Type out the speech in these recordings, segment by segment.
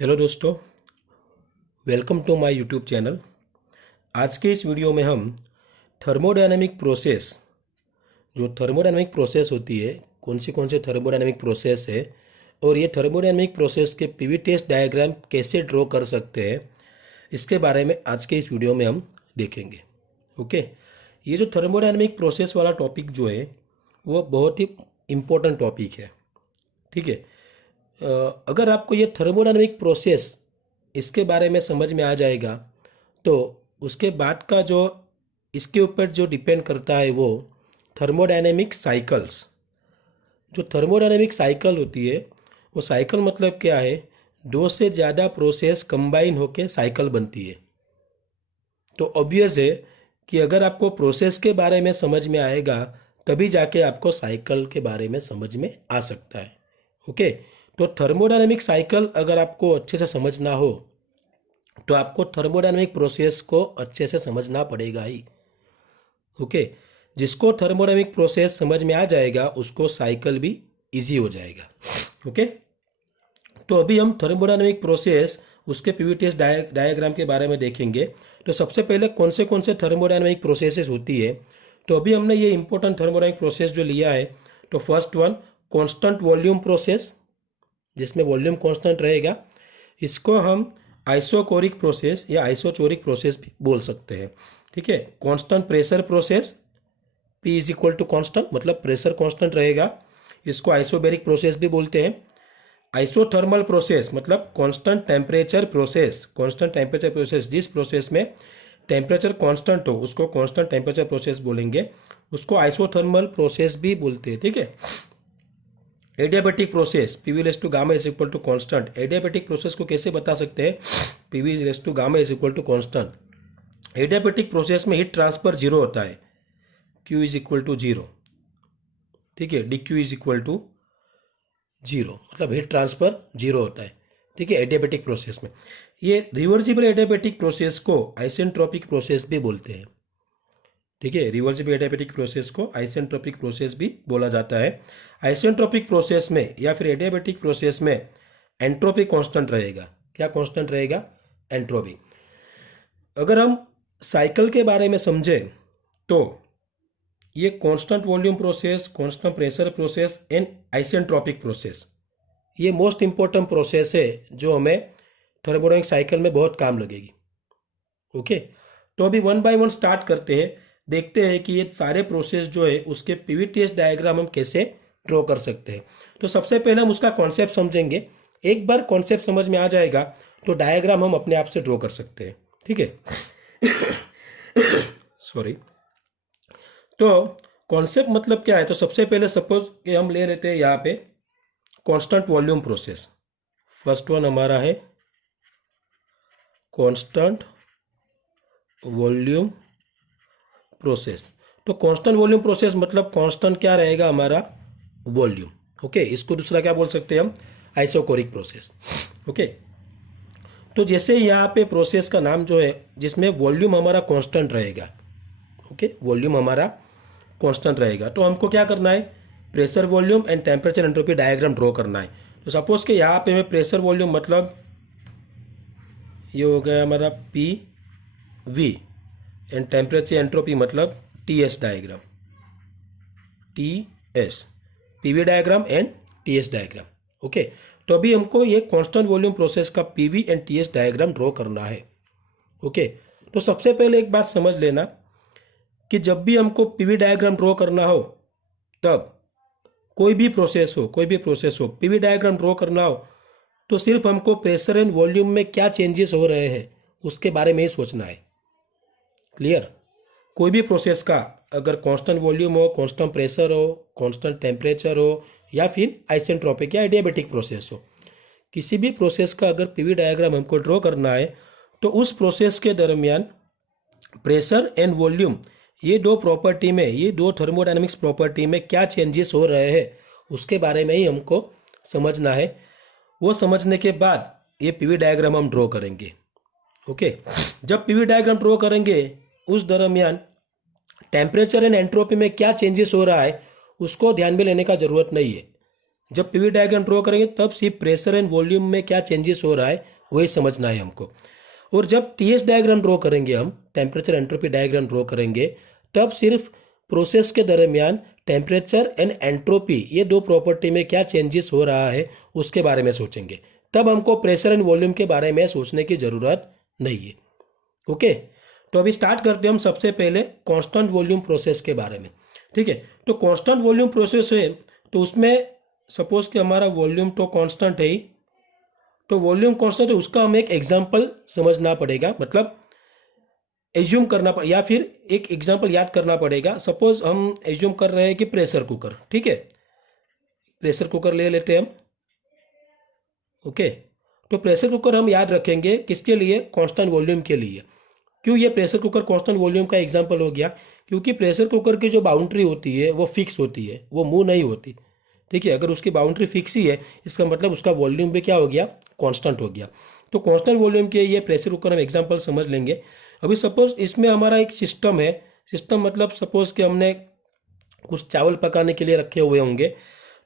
Hello दोस्तों, welcome to my YouTube channel. आज के इस वीडियो में हम थर्मोडायनेमिक प्रोसेस, जो थर्मोडायनेमिक प्रोसेस होती है, कौन से थर्मोडायनेमिक प्रोसेस है और ये थर्मोडायनेमिक प्रोसेस के पीवी टेस्ट डायग्राम कैसे ड्रॉ कर सकते हैं, इसके बारे में आज के इस वीडियो में हम देखेंगे। ओके, ये जो थर्मोडायनेमिक प्रोसेस वाला टॉपिक जो है वो बहुत ही इम्पोर्टेंट टॉपिक है। ठीक है, अगर आपको ये थर्मोडायनेमिक प्रोसेस इसके बारे में समझ में आ जाएगा तो उसके बाद का जो इसके ऊपर जो डिपेंड करता है वो थर्मोडायनेमिक साइकिल्स। जो थर्मोडायनेमिक साइकिल होती है वो साइकिल मतलब क्या है, दो से ज़्यादा प्रोसेस कंबाइन होकर साइकिल बनती है। तो ऑब्वियस है कि अगर आपको प्रोसेस के बारे में समझ में आएगा तभी जाके आपको साइकिल के बारे में समझ में आ सकता है। ओके, तो थर्मोडायनेमिक साइकिल अगर आपको अच्छे से समझना हो तो आपको थर्मोडायनेमिक प्रोसेस को अच्छे से समझना पड़ेगा ही। ओके, जिसको थर्मोडायनेमिक प्रोसेस समझ में आ जाएगा उसको साइकिल भी इजी हो जाएगा। ओके, तो अभी हम थर्मोडायनेमिक प्रोसेस उसके पीवीटीएस डायग्राम के बारे में देखेंगे। तो सबसे पहले कौन से थर्मोडायनेमिक प्रोसेसेस होती है, तो अभी हमने ये इंपॉर्टेंट थर्मोडायनेमिक प्रोसेस जो लिया है, तो first one constant volume process, जिसमें वॉल्यूम कांस्टेंट रहेगा, इसको हम आइसोकोरिक प्रोसेस या आइसोचोरिक प्रोसेस भी बोल सकते हैं। ठीक है, constant pressure process, P is equal to constant, मतलब प्रेशर कांस्टेंट रहेगा, इसको आइसोबैरिक प्रोसेस भी बोलते हैं। आइसोथर्मल प्रोसेस मतलब constant temperature process, constant temperature process, जिस प्रोसेस में टेम्परेचर कांस्टेंट हो उसको कांस्टेंट टेम्परेचर प्रोसेस बोलेंगे, उसको आइसोथर्मल प्रोसेस भी बोलते हैं। ठीक है, adiabatic process, PV raise to gamma is equal to constant. Adiabatic process को कैसे बता सकते हैं, PV raise to gamma is equal to constant. Adiabatic process में हीट ट्रांसफर जीरो होता है, Q is equal to zero. ठीक है, D Q is equal to zero, मतलब हीट ट्रांसफर जीरो होता है। ठीक है, एडियाबैटिक प्रोसेस में। ये रिवर्सिबल एडियाबैटिक प्रोसेस को आइसेंट्रोपिक प्रोसेस भी बोलते हैं। ठीक है, रिवर्सिबल एडियाबैटिक प्रोसेस को आइसेंट्रोपिक प्रोसेस भी बोला जाता है। आइसेंट्रोपिक प्रोसेस में या फिर एडियाबैटिक प्रोसेस में एंट्रोपी कांस्टेंट रहेगा। क्या कांस्टेंट रहेगा? एंट्रोपी। अगर हम साइकिल के बारे में समझें तो ये constant volume process, constant pressure process and isentropic process, ये मोस्ट इंपॉर्टेंट प्रोसेस है जो हमें थर्मोडायनेमिक साइकिल में बहुत काम लगेगी। ओके, तो अभी वन बाय वन स्टार्ट करते हैं, देखते हैं कि ये सारे प्रोसेस जो है उसके पीवीटीएस डायग्राम हम कैसे ड्रॉ कर सकते हैं। तो सबसे पहले हम उसका कॉन्सेप्ट समझेंगे। एक बार कॉन्सेप्ट समझ में आ जाएगा तो डायग्राम हम अपने आप से ड्रॉ कर सकते हैं। ठीक है, सॉरी। तो कॉन्सेप्ट मतलब क्या है, तो सबसे पहले सपोज कि हम ले लेते हैं यहाँ पे constant volume process. First one हमारा है कांस्टेंट वॉल्यूम प्रोसेस। तो कांस्टेंट वॉल्यूम प्रोसेस मतलब कांस्टेंट क्या रहेगा, हमारा वॉल्यूम। ओके, इसको दूसरा क्या बोल सकते हैं हम, आइसोकोरिक प्रोसेस। ओके, तो जैसे यहाँ पे प्रोसेस का नाम जो है जिसमें वॉल्यूम हमारा कांस्टेंट रहेगा। ओके, वॉल्यूम हमारा कांस्टेंट रहेगा, तो हमको क्या करना है, pressure volume and temperature entropy diagram draw करना है। तो सपोज कि यहाँ पे मैं प्रेशर वॉल्यूम मतलब ये हो गया हमारा P V and temperature entropy मतलब T S diagram, T S, P V diagram and T S diagram. Okay, तो अभी हमको ये कांस्टेंट वॉल्यूम प्रोसेस का P V and T S diagram draw करना है। ओके, तो सबसे पहले एक बात समझ लेना कि जब भी हमको पीवी डायग्राम ड्रॉ करना हो, तब कोई भी प्रोसेस हो, पीवी डायग्राम ड्रॉ करना हो तो सिर्फ हमको प्रेशर एंड वॉल्यूम में क्या चेंजेस हो रहे हैं उसके बारे में ही सोचना है। क्लियर? कोई भी प्रोसेस का अगर कांस्टेंट वॉल्यूम हो, कांस्टेंट प्रेशर हो, कांस्टेंट टेम्परेचर हो या फिर आइसेंट्रोपिक या एडियाबैटिक प्रोसेस हो, किसी भी प्रोसेस का अगर पीवी डायग्राम हमको ड्रॉ करना है तो उस प्रोसेस के दरमियान प्रेशर एंड वॉल्यूम, ये दो प्रॉपर्टी में, ये दो थर्मोडायनेमिक्स प्रॉपर्टी में क्या चेंजेस हो रहे हैं उसके बारे में ही हमको समझना है। वो समझने के बाद ये पीवी डायग्राम हम ड्रॉ करेंगे। ओके, जब पीवी डायग्राम ड्रॉ करेंगे उस दरमियान टेम्परेचर एंड एंट्रोपी में क्या चेंजेस हो रहा है उसको ध्यान में लेने का ज़रूरत नहीं है। जब पीवी डायग्राम ड्रॉ करेंगे तब सिर्फ प्रेशर एंड वॉल्यूम में क्या चेंजेस हो रहा है वही समझना है हमको। और जब टीएस डायग्राम ड्रॉ करेंगे, हम टेम्परेचर एंट्रोपी डायग्राम ड्रॉ करेंगे, तब सिर्फ प्रोसेस के दरमियान टेम्परेचर एंड एंट्रोपी ये दो प्रॉपर्टी में क्या चेंजेस हो रहा है उसके बारे में सोचेंगे। तब हमको प्रेशर एंड वॉल्यूम के बारे में सोचने की ज़रूरत नहीं है। ओके, तो अभी स्टार्ट करते हैं हम सबसे पहले कांस्टेंट वॉल्यूम प्रोसेस के बारे में। ठीक है, तो कांस्टेंट वॉल्यूम प्रोसेस है तो उसमें सपोज कि हमारा वॉल्यूम तो कांस्टेंट है ही, तो वॉल्यूम कांस्टेंट है, उसका हमें एक एग्जांपल समझना पड़ेगा, मतलब एज्यूम करना पड़ेगा या फिर एक एग्जांपल याद करना पड़ेगा। सपोज हम एज्यूम कर रहे हैं कि प्रेशर कुकर, ठीक है, प्रेशर कुकर ले लेते हैं हम। ओके, तो प्रेशर कुकर हम याद रखेंगे किसके लिए? कांस्टेंट वॉल्यूम के लिए। क्यों ये प्रेशर कुकर कांस्टेंट वॉल्यूम का एग्जांपल हो गया? क्योंकि प्रेशर कुकर की जो बाउंड्री होती है वो फिक्स होती है, वो मूव नहीं होती। ठीक है, अगर उसकी बाउंड्री फिक्स ही है इसका मतलब उसका वॉल्यूम भी क्या हो गया? कांस्टेंट हो गया। तो कांस्टेंट वॉल्यूम के ये प्रेशर कुकर हम एग्जांपल समझ लेंगे। अभी सपोज इसमें हमारा एक सिस्टम है, सिस्टम मतलब सपोज कि हमने कुछ चावल पकाने के लिए रखे हुए होंगे,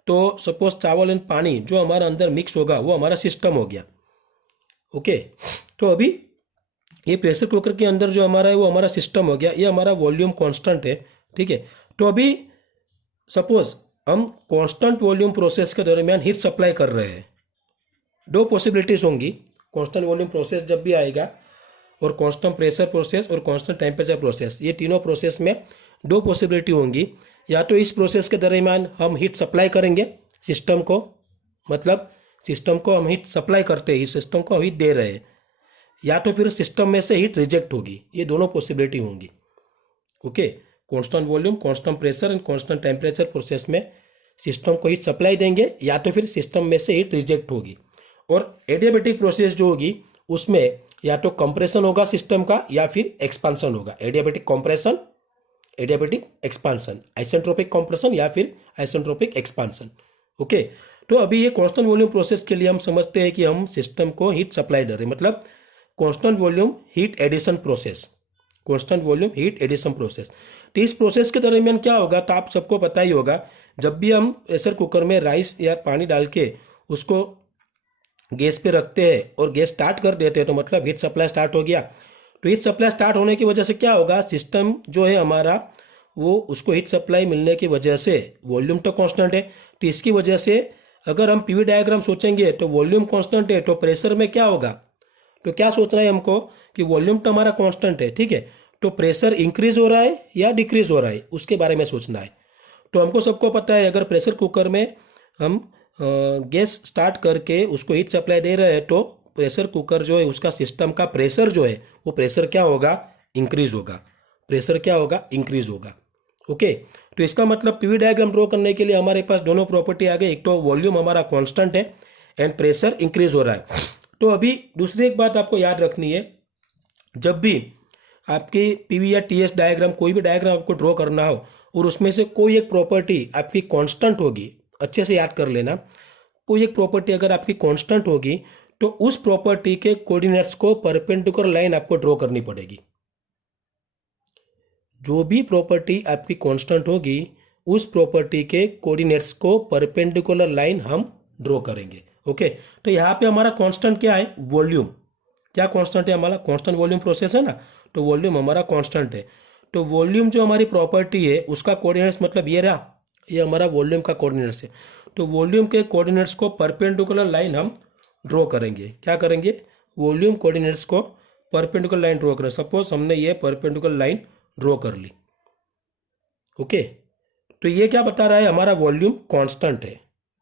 तो सपोज चावल एंड पानी जो हमारा अंदर मिक्स होगा वो हमारा सिस्टम हो गया। ओके, तो अभी ये प्रेशर कुकर के अंदर जो हमारा है वो हमारा सिस्टम हो गया, ये हमारा वॉल्यूम कांस्टेंट है। ठीक है, तो अभी सपोज हम कांस्टेंट वॉल्यूम प्रोसेस के दरमियान हीट सप्लाई कर रहे हैं। दो पॉसिबिलिटीज होंगी कांस्टेंट वॉल्यूम प्रोसेस जब भी आएगा, और कांस्टेंट प्रेशर प्रोसेस और कांस्टेंट टेम्परेचर प्रोसेस, ये तीनों प्रोसेस में दो पॉसिबिलिटी होंगी। या तो इस प्रोसेस के दरमियान हम हीट सप्लाई करेंगे सिस्टम को, मतलब सिस्टम को हम हीट सप्लाई करते हैं, सिस्टम को हीट दे रहे हैं, या तो फिर सिस्टम में से हीट रिजेक्ट होगी। ये दोनों पॉसिबिलिटी होंगी। Okay, constant volume, constant pressure and constant temperature process में सिस्टम को हीट सप्लाई देंगे या तो फिर सिस्टम में से हीट रिजेक्ट होगी। और एडियाबैटिक प्रोसेस जो होगी उसमें या तो कंप्रेशन होगा सिस्टम का या फिर एक्सपांसन होगा। Adiabatic compression, adiabatic expansion, isentropic compression या फिर आइसेंट्रोपिक एक्सपांसन। ओके, तो अभी ये कांस्टेंट वॉल्यूम प्रोसेस के लिए हम समझते हैं कि हम सिस्टम को हीट सप्लाई दे रहे हैं, मतलब constant volume heat addition process, constant volume heat addition process. तो इस प्रोसेस के दरमियान क्या होगा तो आप सबको पता ही होगा, जब भी हम प्रेशर कुकर में राइस या पानी डाल के उसको गैस पे रखते हैं और गैस स्टार्ट कर देते हैं तो मतलब हीट सप्लाई स्टार्ट हो गया। तो हीट सप्लाई स्टार्ट होने की वजह से क्या होगा, सिस्टम जो है हमारा वो उसको हीट सप्लाई मिलने की वजह से वॉल्यूम तो कांस्टेंट है, तो इसकी वजह से अगर हम पीवी डायग्राम सोचेंगे तो वॉल्यूम कांस्टेंट है, तो प्रेशर में क्या होगा, तो क्या सोचना है हमको कि वॉल्यूम तो हमारा कांस्टेंट है, ठीक है, तो प्रेशर इंक्रीज हो रहा है या डिक्रीज हो रहा है उसके बारे में सोचना है। तो हमको सबको पता है अगर प्रेशर कुकर में हम गैस स्टार्ट करके उसको हीट सप्लाई दे रहे हैं तो प्रेशर कुकर जो है उसका सिस्टम का प्रेशर जो है वो प्रेशर क्या होगा, इंक्रीज होगा, प्रेशर क्या होगा, इंक्रीज होगा। ओके, तो इसका मतलब पीवी डायग्राम ड्रॉ करने के लिए हमारे पास दोनों प्रॉपर्टी आ गई, एक तो वॉल्यूम हमारा कांस्टेंट है एंड प्रेशर इंक्रीज हो रहा है। तो अभी दूसरी एक बात आपको याद रखनी है, जब भी आपकी पीवी या टीएस डायग्राम कोई भी डायग्राम आपको ड्रॉ करना हो और उसमें से कोई एक प्रॉपर्टी आपकी कांस्टेंट होगी, अच्छे से याद कर लेना, कोई एक प्रॉपर्टी अगर आपकी कांस्टेंट होगी तो उस प्रॉपर्टी के कोऑर्डिनेट्स को परपेंडिकुलर लाइन आपको ड्रॉ करनी पड़ेगी। जो भी प्रॉपर्टी आपकी कांस्टेंट होगी उस प्रॉपर्टी के कोऑर्डिनेट्स को परपेंडिकुलर लाइन हम ड्रॉ करेंगे। ओके, तो यहाँ पे हमारा कांस्टेंट क्या है, वॉल्यूम। क्या कांस्टेंट है हमारा, कांस्टेंट वॉल्यूम प्रोसेस है ना, तो वॉल्यूम हमारा कांस्टेंट है। तो वॉल्यूम जो हमारी प्रॉपर्टी है उसका कोऑर्डिनेट्स मतलब ये रहा, ये हमारा वॉल्यूम का कोऑर्डिनेट्स है। तो वॉल्यूम के कोऑर्डिनेट्स को परपेंडिकुलर लाइन हम ड्रॉ करेंगे। क्या करेंगे, वॉल्यूम कोऑर्डिनेट्स को परपेंडिकुलर लाइन ड्रॉ करें। सपोज हमने ये परपेंडिकुलर लाइन ड्रॉ कर ली। ओके, तो ये क्या बता रहा है, हमारा वॉल्यूम कांस्टेंट है।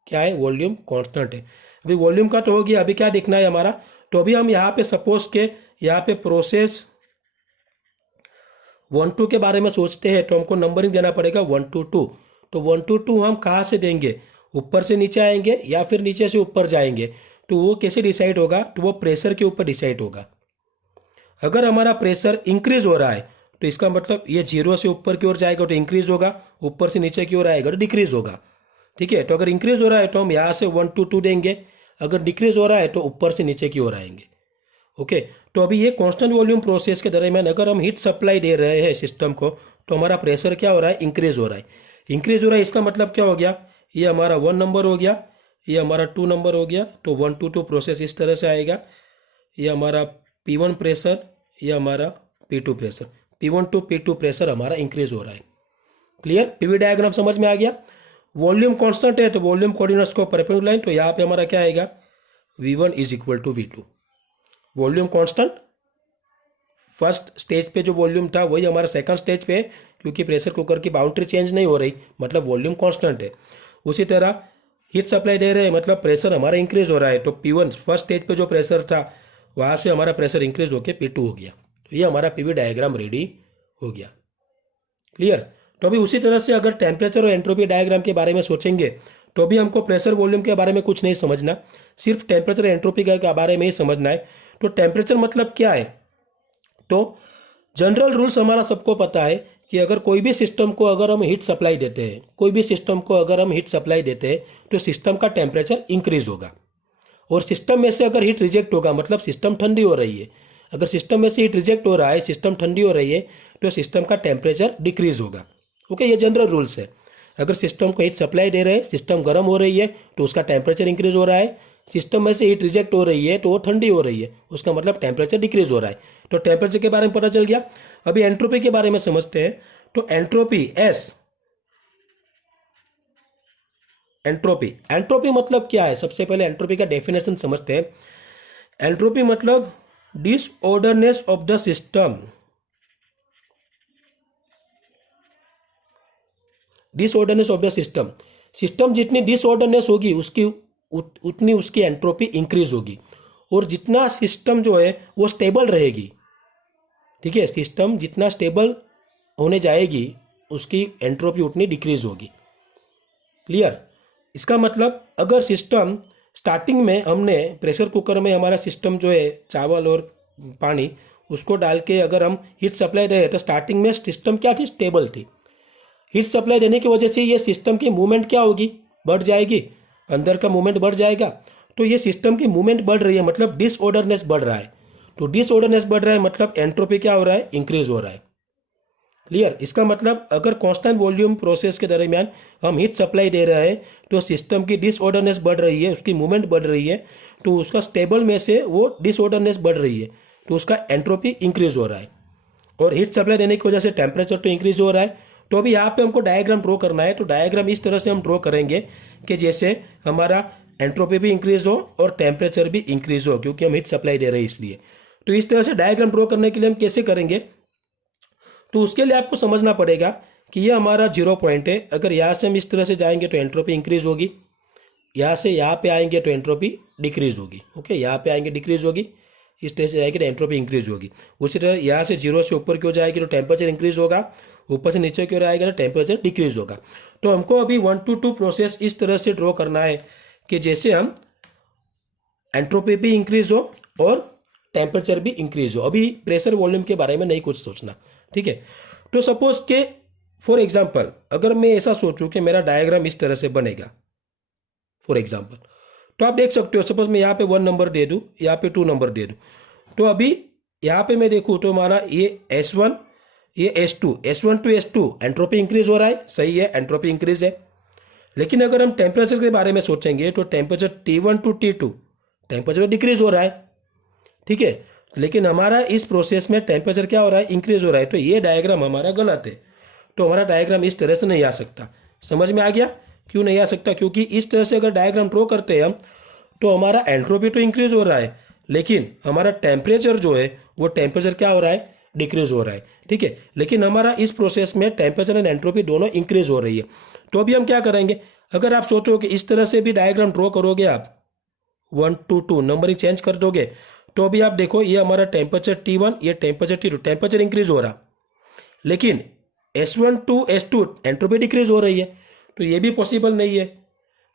क्या है, वॉल्यूम कांस्टेंट है। अभी वॉल्यूम का तो हो गया, अभी क्या दिखना है हमारा, तो अभी हम यहाँ पे सपोज के यहाँ पे प्रोसेस 1 2 के बारे में सोचते हैं तो हमको नंबरिंग देना पड़ेगा 1 2 2। तो 1 2 2 हम कहाँ से देंगे, ऊपर से नीचे आएंगे या फिर नीचे से ऊपर जाएंगे, तो वो कैसे डिसाइड होगा, तो वो प्रेशर के ऊपर डिसाइड होगा। अगर हमारा प्रेशर इंक्रीज हो रहा है तो इसका मतलब ये 0 से ऊपर की ओर जाएगा तो इंक्रीज होगा, ऊपर से नीचे की ओर आएगा तो डिक्रीज होगा। ठीक है, तो अगर इंक्रीज हो रहा है तो हम यहाँ से 1 2 2 देंगे, अगर डिक्रीज हो रहा है तो ऊपर से नीचे की ओर आएंगे। ओके, तो अभी ये कांस्टेंट वॉल्यूम प्रोसेस के दरमियान अगर हम हीट सप्लाई दे रहे हैं सिस्टम को तो हमारा प्रेशर क्या हो रहा है, इंक्रीज हो रहा है। इंक्रीज हो रहा है इसका मतलब क्या हो गया, ये हमारा 1 नंबर हो गया, ये हमारा 2 नंबर हो गया। तो 1 to 2 प्रोसेस इस तरह से आएगा। ये हमारा P1 प्रेशर, ये हमारा P2 pressure, P1 to P2 pressure हमारा इंक्रीज हो रहा है। क्लियर? पीवी डायग्राम समझ में आ गया। वॉल्यूम कांस्टेंट है तो वॉल्यूम कोऑर्डिनेट्स को परपेंडिकुलर लाइन, तो यहाँ पे हमारा क्या आएगा, V1 is equal to V2। Volume constant first stage पे जो वॉल्यूम था वही हमारा सेकंड स्टेज पे है, क्योंकि प्रेशर कुकर की बाउंड्री चेंज नहीं हो रही, मतलब वॉल्यूम कांस्टेंट है। उसी तरह हीट सप्लाई दे रहे हैं, मतलब प्रेशर हमारा इंक्रीज हो रहा है। तो P1 फर्स्ट स्टेज पे जो प्रेशर था वहाँ से हमारा प्रेशर इंक्रीज होकर P2 हो गया। तो ये हमारा पीवी डायग्राम रेडी हो गया। क्लियर? तो अभी उसी तरह से अगर टेम्परेचर और एंट्रोपी डायग्राम के बारे में सोचेंगे तो भी हमको प्रेशर वॉल्यूम के बारे में कुछ नहीं समझना, सिर्फ टेम्परेचर एंट्रोपी के बारे में ही समझना है। तो टेम्परेचर मतलब क्या है, तो जनरल रूल्स हमारा सबको पता है कि अगर कोई भी सिस्टम को अगर हम हीट सप्लाई देते हैं, कोई भी सिस्टम को अगर हम हीट सप्लाई देते हैं तो सिस्टम का टेम्परेचर इंक्रीज होगा। और सिस्टम में से अगर हीट रिजेक्ट होगा, मतलब सिस्टम ठंडी हो रही है, अगर सिस्टम में से हीट रिजेक्ट हो रहा है, सिस्टम ठंडी हो रही है, तो सिस्टम का टेम्परेचर डिक्रीज होगा। ओके, ये जनरल रूल्स है। अगर सिस्टम को हीट सप्लाई दे रहे हैं, सिस्टम गर्म हो रही है तो उसका टेम्परेचर इंक्रीज हो रहा है। सिस्टम में से हीट रिजेक्ट हो रही है तो वो ठंडी हो रही है, उसका मतलब टेम्परेचर डिक्रीज हो रहा है। तो टेम्परेचर के बारे में पता चल गया। अभी एंट्रोपी के बारे में समझते हैं। तो एंट्रोपी एस, एंट्रोपी मतलब क्या है, सबसे पहले एंट्रोपी का डेफिनेशन समझते हैं। एंट्रोपी मतलब disorderness of the system, disorderness of the system. System जितनी डिसऑर्डरनेस होगी उसकी उतनी उसकी एंट्रोपी इंक्रीज होगी। और जितना सिस्टम जो है वो स्टेबल रहेगी, ठीक है, सिस्टम जितना स्टेबल होने जाएगी उसकी एंट्रोपी उतनी डिक्रीज होगी। क्लियर? इसका मतलब अगर सिस्टम स्टार्टिंग में हमने प्रेशर कुकर में हमारा सिस्टम जो है चावल और पानी उसको डाल के अगर हम हीट सप्लाई दे तो स्टार्टिंग में सिस्टम क्या थी, स्टेबल थी। हीट सप्लाई देने की वजह से ये सिस्टम की मूवमेंट क्या होगी, बढ़ जाएगी, अंदर का मूवमेंट बढ़ जाएगा। तो ये सिस्टम की मूवमेंट बढ़ रही है, मतलब डिसऑर्डरनेस बढ़ रहा है। तो डिसऑर्डरनेस बढ़ रहा है मतलब एंट्रोपी क्या हो रहा है, इंक्रीज हो रहा है। क्लियर? इसका मतलब अगर कांस्टेंट वॉल्यूम प्रोसेस के दरमियान हम हीट सप्लाई दे रहे हैं तो सिस्टम की डिसऑर्डरनेस बढ़ रही है, उसकी मूवमेंट बढ़ रही है, तो उसका स्टेबल में से वो डिसऑर्डरनेस बढ़ रही है, तो उसका एंट्रोपी इंक्रीज हो रहा है। और हीट सप्लाई देने की वजह से टेम्परेचर तो इंक्रीज हो रहा है। तो अभी यहाँ पे हमको डायग्राम ड्रॉ करना है। तो डायग्राम इस तरह से हम ड्रॉ करेंगे कि जैसे हमारा एंट्रोपी भी इंक्रीज हो और टेम्परेचर भी इंक्रीज हो, क्योंकि हम हीट सप्लाई दे रहे हैं इसलिए। तो इस तरह से डायग्राम ड्रॉ करने के लिए हम कैसे करेंगे, तो उसके लिए आपको समझना पड़ेगा कि ये हमारा 0 पॉइंट है। अगर यहाँ से हम इस तरह से जाएंगे तो एंट्रोपी इंक्रीज होगी, यहाँ से यहाँ पे आएंगे तो एंट्रोपी डिक्रीज होगी। ओके, यहाँ पे आएंगे डिक्रीज होगी, इस तरह से जाएगी तो एंट्रोपी इंक्रीज होगी। उसी तरह यहाँ से 0 से ऊपर क्यों जाएगी तो टेम्परेचर इंक्रीज होगा, ऊपर से नीचे क्यों आएगा तो टेम्परेचर डिक्रीज होगा। तो हमको अभी 1 to 2 प्रोसेस इस तरह से ड्रॉ करना है कि जैसे हम एंट्रोपी भी इंक्रीज हो और टेम्परेचर भी इंक्रीज हो। अभी प्रेशर वॉल्यूम के बारे में नहीं कुछ सोचना, ठीक है। तो सपोज के फॉर एग्जांपल अगर मैं ऐसा सोचूं कि मेरा डायग्राम इस तरह से बनेगा फॉर एग्जांपल, तो आप देख सकते हो सपोज मैं यहाँ पे 1 नंबर दे दूँ, यहाँ पे 2 नंबर दे दूँ। तो अभी यहाँ पे मैं देखूँ तो हमारा ये S1 ये S2, S1 to S2 entropy increase हो रहा है, सही है, एंट्रोपी इंक्रीज है। लेकिन अगर हम टेम्परेचर के बारे में सोचेंगे तो temperature T1 to T2 temperature decrease हो रहा है, ठीक है। लेकिन हमारा इस प्रोसेस में टेम्परेचर क्या हो रहा है, इंक्रीज हो रहा है। तो ये डायग्राम हमारा गलत है। तो हमारा डायग्राम इस तरह से नहीं आ सकता। समझ में आ गया क्यों नहीं आ सकता? क्योंकि इस तरह से अगर डायग्राम ड्रॉ करते हैं हम तो हमारा एंट्रोपी तो इंक्रीज हो रहा है, लेकिन हमारा टेम्परेचर जो है वो टेम्परेचर क्या हो रहा है, डिक्रीज हो रहा है, ठीक है। लेकिन हमारा इस प्रोसेस में टेम्परेचर एंड एंट्रोपी दोनों इंक्रीज हो रही है। तो अभी हम क्या करेंगे, अगर आप सोचो कि इस तरह से भी डायग्राम ड्रॉ करोगे आप 1 to 2 नंबरिंग चेंज कर दोगे, तो अभी आप देखो ये हमारा टेम्परेचर T1 ये टेम्परेचर T2 टेम्परेचर इंक्रीज हो रहा, लेकिन S1 to S2 entropy decrease हो रही है। तो ये भी पॉसिबल नहीं है।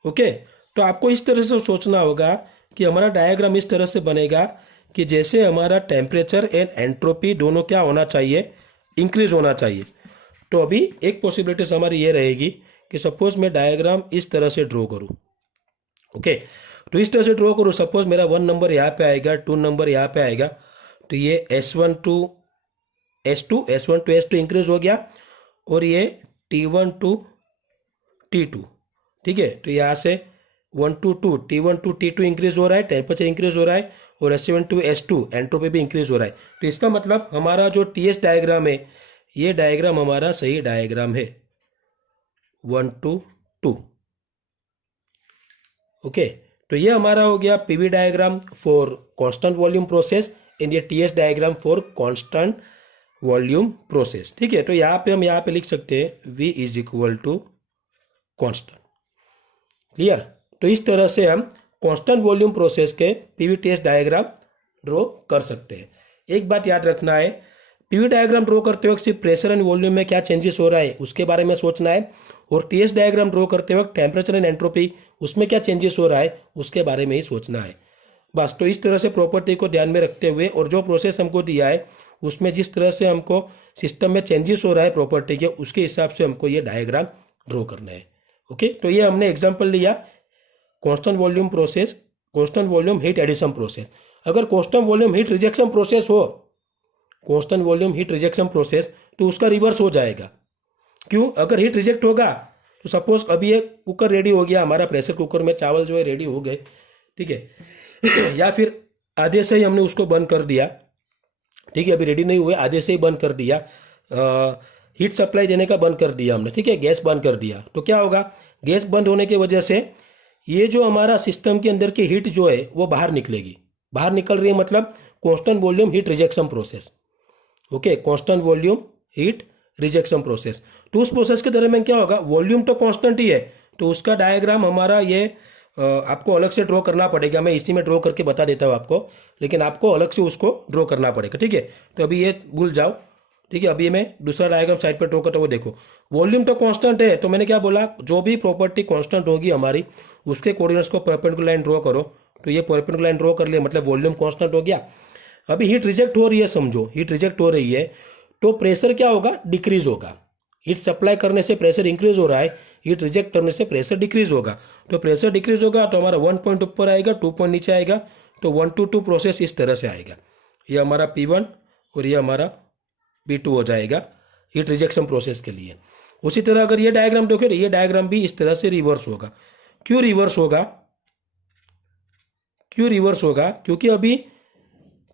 ओके, तो आपको इस तरह से सोचना होगा कि हमारा डायग्राम इस तरह से बनेगा कि जैसे हमारा टेम्परेचर एंड एंट्रोपी दोनों क्या होना चाहिए, इंक्रीज होना चाहिए। तो अभी एक पॉसिबिलिटीज हमारी ये रहेगी कि सपोज मैं डायग्राम इस तरह से ड्रॉ करूँ। ओके, तो इस तरह से ड्रॉ करूँ, सपोज मेरा 1 नंबर यहाँ पे आएगा, 2 नंबर यहाँ पे आएगा। तो ये S1 to S2 इंक्रीज हो गया और ये T1 to T2 ठीक है। तो यहाँ से 1 to 2 T1 to T2 increase हो रहा है, टेम्परेचर इंक्रीज हो रहा है, और S7 to S2 एंट्रोपी भी इंक्रीज हो रहा है। तो इसका मतलब हमारा जो TS डायग्राम है, ये डायग्राम हमारा सही डायग्राम है 1 to 2। ओके, तो ये हमारा हो गया PV diagram for constant volume process and ये TS diagram for constant volume process. ठीक है, तो यहाँ पे हम यहाँ पे लिख सकते हैं V is equal to constant. Clear. तो इस तरह से हम कांस्टेंट वॉल्यूम प्रोसेस के PV TS डायग्राम ड्रॉ कर सकते हैं। एक बात याद रखना है, PV डायग्राम ड्रॉ करते वक्त सिर्फ प्रेशर एंड वॉल्यूम में क्या चेंजेस हो रहा है उसके बारे में सोचना है, और TS डायग्राम ड्रॉ करते वक्त टेम्परेचर एंड एंट्रोपी उसमें क्या चेंजेस हो रहा है उसके बारे में ही सोचना है बस। तो इस तरह से प्रॉपर्टी को ध्यान में रखते हुए और जो प्रोसेस हमको दिया है उसमें जिस तरह से हमको सिस्टम में चेंजेस हो रहा है प्रॉपर्टी के, उसके हिसाब से हमको ये डायग्राम ड्रॉ करना है। ओके, तो ये हमने एग्जाम्पल लिया constant volume process, constant volume heat addition process. अगर constant volume heat rejection process हो, constant volume heat rejection process, तो उसका रिवर्स हो जाएगा। क्यों? अगर हीट रिजेक्ट होगा तो सपोज अभी ये कुकर रेडी हो गया, हमारा प्रेशर कुकर में चावल जो है रेडी हो गए, ठीक है या फिर आधे से ही हमने उसको बंद कर दिया, ठीक है, अभी रेडी नहीं हुए, आधे से ही बंद कर दिया, हीट सप्लाई देने का बंद कर दिया हमने, ठीक है, गैस बंद कर दिया। तो क्या होगा, गैस बंद होने की वजह से ये जो हमारा सिस्टम के अंदर की हीट जो है वो बाहर निकलेगी। बाहर निकल रही है मतलब constant volume heat rejection process. Okay, constant volume heat rejection process. तो उस प्रोसेस के दरमियान क्या होगा, वॉल्यूम तो कांस्टेंट ही है, तो उसका डायग्राम हमारा ये आपको अलग से ड्रॉ करना पड़ेगा। मैं इसी में ड्रॉ करके बता देता हूँ आपको, लेकिन आपको अलग से उसको ड्रॉ करना पड़ेगा। ठीक है, तो अभी ये भूल जाओ। ठीक है, अभी मैं दूसरा डायग्राम साइड पर ड्रॉ करता हूँ। देखो, वॉल्यूम तो कांस्टेंट है, तो मैंने क्या बोला, जो भी प्रॉपर्टी कांस्टेंट होगी हमारी उसके कोऑर्डिनेट्स को परपेंडिकुलर लाइन ड्रॉ करो। तो ये परपेंडिकुलर लाइन ड्रॉ कर लिया, मतलब वॉल्यूम कांस्टेंट हो गया। अभी हीट रिजेक्ट हो रही है, समझो हीट रिजेक्ट हो रही है, तो प्रेशर क्या होगा, डिक्रीज होगा। हीट सप्लाई करने से प्रेशर इंक्रीज हो रहा है, हीट रिजेक्ट करने से प्रेशर डिक्रीज होगा। तो प्रेशर डिक्रीज होगा तो हमारा 1 पॉइंट ऊपर आएगा, 2 पॉइंट नीचे आएगा। तो 1 to 2 प्रोसेस इस तरह से आएगा। ये हमारा P1 और ये हमारा P2 हो जाएगा हीट रिजेक्शन प्रोसेस के लिए। उसी तरह अगर ये डायग्राम देखो, ये डायग्राम भी इस तरह से रिवर्स होगा। क्यों रिवर्स होगा, क्यों रिवर्स होगा, क्योंकि अभी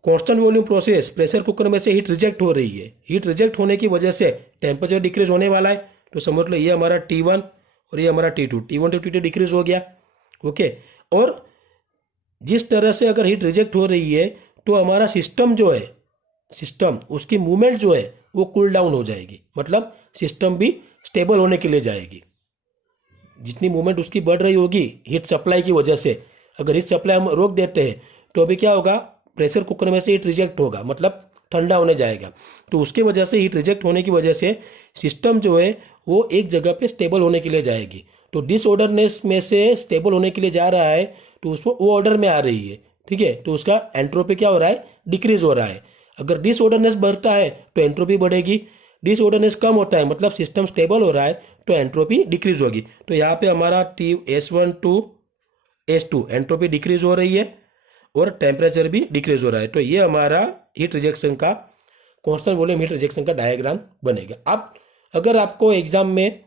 constant volume process pressure cooker में से हीट रिजेक्ट हो रही है। हीट रिजेक्ट होने की वजह से टेम्परेचर डिक्रीज होने वाला है। तो समझ लो ये हमारा T1 और ये हमारा T2, T1 to T2 decrease हो गया। ओके, और जिस तरह से अगर हीट रिजेक्ट हो रही है तो हमारा सिस्टम जो है, सिस्टम उसकी मूवमेंट जो है वो कूल डाउन हो जाएगी, मतलब सिस्टम भी स्टेबल होने के लिए जाएगी। जितनी मूवमेंट उसकी बढ़ रही होगी हीट सप्लाई की वजह से, अगर हीट सप्लाई हम रोक देते हैं तो अभी क्या होगा, प्रेशर कुकर में से हीट रिजेक्ट होगा, मतलब ठंडा होने जाएगा। तो उसकी वजह से हीट रिजेक्ट होने की वजह से सिस्टम जो है वो एक जगह पे स्टेबल होने के लिए जाएगी। तो डिसऑर्डरनेस में से स्टेबल होने के लिए जा रहा है, तो उसको वो ऑर्डर में आ रही है। ठीक है, तो उसका एंट्रोपी क्या हो रहा है, डिक्रीज हो रहा है। अगर डिसऑर्डरनेस बढ़ता है तो एंट्रोपी बढ़ेगी, डिसऑर्डरनेस कम होता है मतलब सिस्टम स्टेबल हो रहा है तो एंट्रोपी डिक्रीज होगी। तो यहाँ पे हमारा S1 to S2 entropy decrease हो रही है और टेम्परेचर भी डिक्रीज हो रहा है। तो ये हमारा हीट रिजेक्शन का, कांस्टेंट वॉल्यूम हीट रिजेक्शन का डायग्राम बनेगा। अब अगर आपको एग्जाम में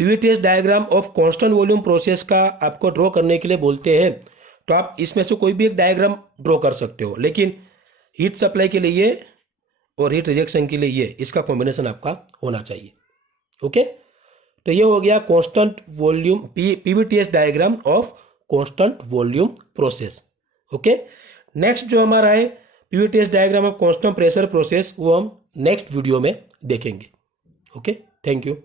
PVTS diagram of constant volume process का आपको ड्रॉ करने के लिए बोलते हैं तो आप इसमें से कोई भी एक डायग्राम ड्रॉ कर सकते हो, लेकिन हीट सप्लाई के लिए और हीट रिजेक्शन के लिए इसका कॉम्बिनेशन आपका होना चाहिए। ओके, तो ये हो गया constant volume PVTS diagram of constant volume process. Okay, next जो हमारा है PVTS diagram of constant pressure process, वो हम नेक्स्ट वीडियो में देखेंगे। Okay, thank you.